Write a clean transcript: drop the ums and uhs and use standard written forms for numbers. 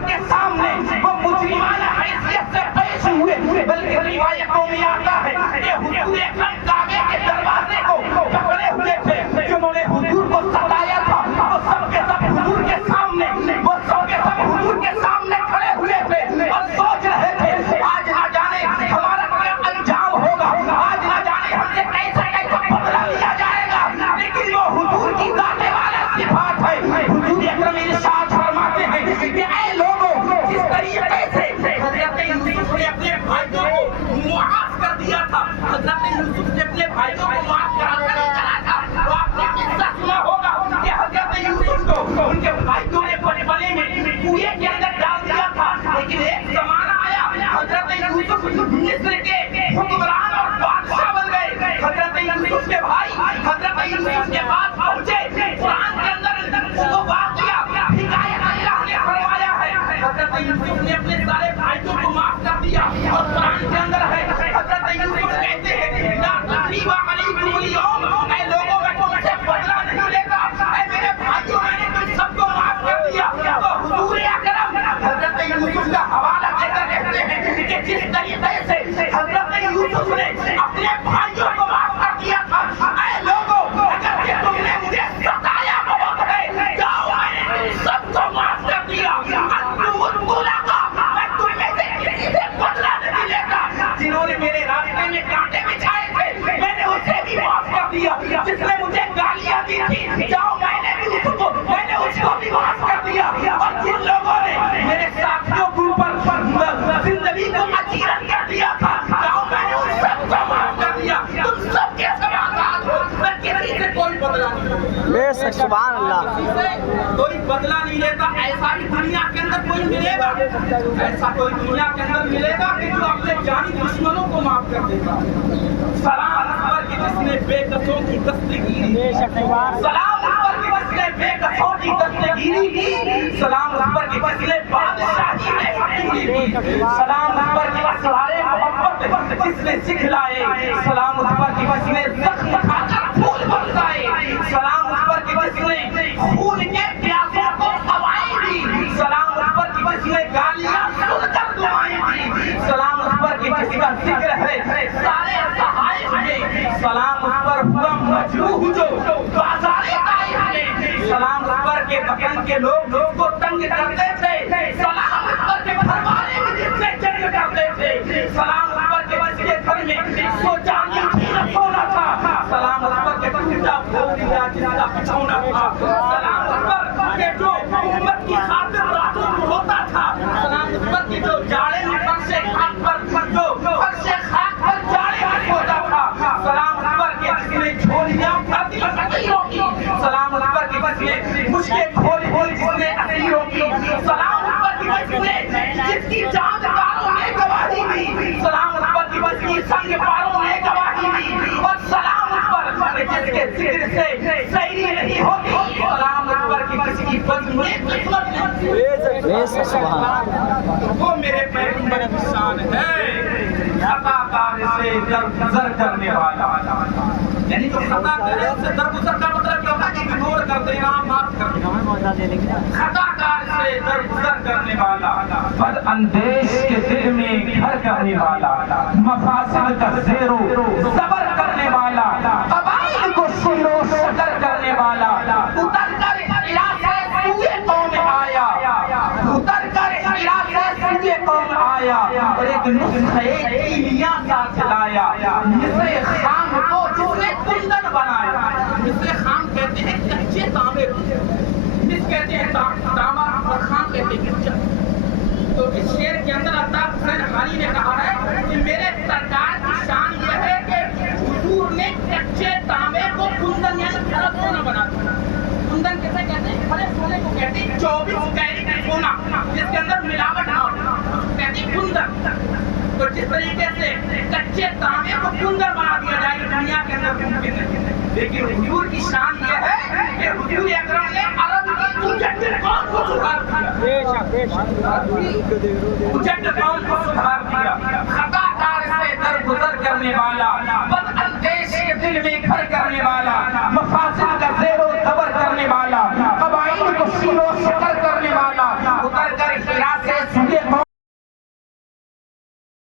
حضور کے سامنے وہ مجرمانہ حیثیت سے پیش ہوئے، بلکہ روایتوں میں آتا ہے کہ حضور اکرم کعبے کے دروازے کو پکڑے ہوئے تھے، جنہوں نے حضور کو ستایا تھا وہ سب کے سب حضور کے سامنے، وہ سب کے سب حضور کے سامنے کھڑے ہوئے تھے اور سوچ رہے تھے آج نہ جانے ہمارا کیا انجام ہوگا، آج نہ جانے ہم سے کیسا کیسا بدلہ لیا جائے گا، لیکن وہ حضور کی ذات والا صفات ہے۔ حضور اکرم ارشاد فرماتے ہیں کہ اے لوگوں، جس طریقے سے حضرت یوسف نے اپنے بھائیوں کو معاف کر دیا تھا، حضرت یوسف نے اپنے بھائیوں کو معاف کرا کر نہیں چلا تھا، تو آپ نے قصہ سنا ہوگا کہ حضرت یوسف کو ان کے بھائیوں نے بچپنے میں کنویں کے اندر ڈال دیا تھا، لیکن ایک زمانہ آیا حضرت یوسف مصر کے حکمران اور بادشاہ بن گئے۔ حضرت یوسف کے بھائی حضرت یوسف کے پاس پہنچے، قرآن کے اندر وہ واقعہ حکایت اللہ نے فرمایا ہے، حضرت یوسف نے اپنے سارے بھائیوں کو معاف کر دیا، اور قرآن کے اندر ہے حضرت یوسف کہتے ہیں لا تثریب علیکم اليوم، اے لوگوں میں تم سے بدلہ نہیں لے گا، اے میرے بھائیوں میں نے تم سب کو معاف کر دیا۔ تو حضور اکرم حضرت یوسف کا حوالہ دے کر کہتے ہیں کہ جس طریقے سے حضرت یوسف نے اپنے بھائیوں کو معاف کر دیا تھا، اے لوگوں اگر کہ تم نے مجھے ستایا بہت ہے، جاؤ میں نے تم سب کو معاف کر دیا، انتم الطلقاء، میں تم میں سے کسی سے بدلہ نہیں لیتا، جنہوں نے میرے راستے میں کانٹے بچھائے تھے میں نے اسے بھی معاف کر دیا، جس نے مجھے گالیاں دی تھی جاؤ میں نے بھی اس کو بھی معاف کر دیا، اور جن لوگوں نے میرے ساتھیوں کے اوپر زندگی کو اجیرن کر دیا تھا جاؤ میں نے ان سب کو معاف کر دیا، تم سب کے سب آزاد ہو، میں کسی سے کوئی بدلہ نہیں لیتا، بے شک سبحان اللہ، کسی سے کوئی بدلہ نہیں لیتا۔ ایسا بھی دنیا کے اندر کوئی ملے گا، ایسا کوئی دنیا کے اندر ملے گا کہ جو اپنے جانی دشمنوں کو معاف کر دے گا۔ سلام اس پر کہ جس نے بے کسوں کی دستگیری، سلام اس پر کہ جس نے بے کسوں کی دستگیری کی، سلام اس پر کہ جس نے بادشاہی میں فقیری کی، سلام اس پر کہ اسرار محبت جس نے سکھلائے، سلام اس پر کہ جس نے زخم کھا کر پھول برسائے، سلام اس پر کہ جس نے خون کے پیاسوں کو ہوائیں دی، سلام اس پر کہ جس نے گالیاں سن کر دعائیں دی، سلام اس پر کہ جس کا ذکر ہے سارے صحائف میں، سلام اس پر ہوا مجروح جو بازار طائف میں، سلام اس پر کہ وطن کے لوگ اس کو تنگ کرتے تھے، سلام اس پر کہ گھر والے بھی جس سے جنگ کرتے تھے، سلام اس پر کہ جس کے گھر میں سوچانی تھی نہ سونا تھا، سلام اس پر کہ جس کا بھوگ دیا جس کا بچھونا تھا، سلام اس پر کہ جو امت کی خاطر راتوں کو روتا تھا، سلام اس پر کہ جو جاڑے میں فرش خاک پر جو فرش خاک پر جاڑے میں سوتا تھا، سلام اس پر کہ جس نے جھولیاں بھرتی فقیروں کی، سلام اس پر کہ جس نے مشکیں کھولی ہوئی جس نے اسیروں کی، سلام اس پر کہ جس کی جان کاروں نے گواہی دی، سلام اس پر کہ جس کی سنگ پاروں نے گواہی دی، اور سلام اس پر کہ جس کے ذکر سے سیری نہیں ہوتی، سلام اس پر کہ جس کی بد میں قسمت نہیں، بے شک سبحان اللہ، وہ میرے پیغمبر کی شان ہے، خطا کار سے درگزر کرنے والا، یعنی جو خطا کرے اس سے درگزر کا مطلب کیا ہوتا ہے کہ اگنور کر دینا، معاف کر دینا، خطا کار سے درگزر کرنے والا، بد اندیش کے دل میں گھر کرنے والا، مفاسد کا زیر و زبر کرنے والا، قبائل کو شیر و شکر کرنے والا، اتر کر عراق سے سوئے قوم آیا، اتر کر عراق سے سوئے قوم آیا، اور ایک نسخے کیمیا ساتھ لایا، جسے خام کو جس نے کندن بنایا، جسے خام کہتے ہیں کچے تانبے کو، جس کہتے ہیں تانبا اور خام کہتے ہیں کچا۔ تو اس شعر کے اندر الطاف حسین حانی نے کہا ہے کہ میرے سرکار کی شان یہ ہے کہ حضور نے کچے تانبے کو کندن یعنی کھڑا سونا بنا دیا۔ کندن کیسے کہتے ہیں؟ کھڑے سونے کو کہتے ہیں 24 کیرٹ سونا جس کے اندر ملاوٹ نہ ہو، کہتے ہیں کندن۔ تو جس طریقے سے کچے تانبے کو کندن بنا دیا جائے گا دنیا کے اندر ممکن ہے، لیکن حضور کی شان یہ ہے کہ حضور اکرم نے عرب کی مجدد قوم کو سدھار دیا، مجدد قوم کو سدھار دیا، خطا کار سے درگزر کرنے والا، بد اندیش کے دل میں گھر کرنے والا، مفاسد کا زیر و زبر کرنے والا، قبائل کو شیر و شکر کرنے والا، اتر کر سے سوئے